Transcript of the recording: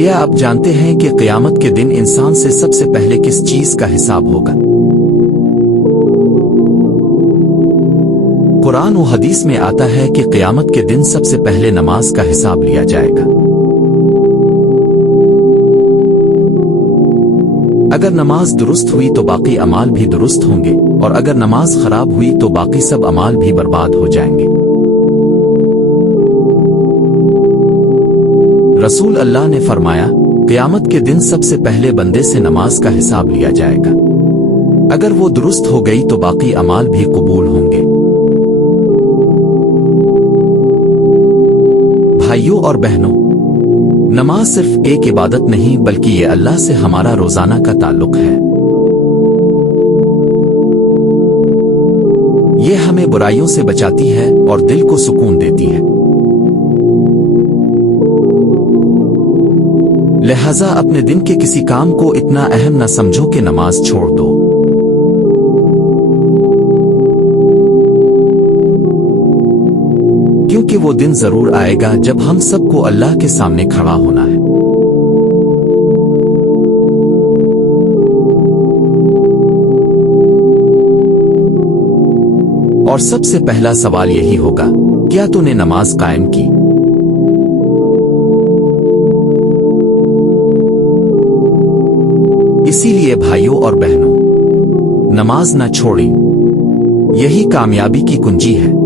کیا آپ جانتے ہیں کہ قیامت کے دن انسان سے سب سے پہلے کس چیز کا حساب ہوگا؟ قرآن و حدیث میں آتا ہے کہ قیامت کے دن سب سے پہلے نماز کا حساب لیا جائے گا۔ اگر نماز درست ہوئی تو باقی اعمال بھی درست ہوں گے، اور اگر نماز خراب ہوئی تو باقی سب اعمال بھی برباد ہو جائیں گے۔ رسول اللہ نے فرمایا، قیامت کے دن سب سے پہلے بندے سے نماز کا حساب لیا جائے گا۔ اگر وہ درست ہو گئی تو باقی اعمال بھی قبول ہوں گے۔ بھائیوں اور بہنوں، نماز صرف ایک عبادت نہیں بلکہ یہ اللہ سے ہمارا روزانہ کا تعلق ہے۔ یہ ہمیں برائیوں سے بچاتی ہے اور دل کو سکون دیتی ہے۔ لہذا اپنے دن کے کسی کام کو اتنا اہم نہ سمجھو کہ نماز چھوڑ دو۔ کیونکہ وہ دن ضرور آئے گا جب ہم سب کو اللہ کے سامنے کھڑا ہونا ہے۔ اور سب سے پہلا سوال یہی ہوگا، کیا تو نے نماز قائم کی؟ اسی لیے بھائیوں اور بہنوں، نماز نہ چھوڑیں، یہی کامیابی کی کنجی ہے۔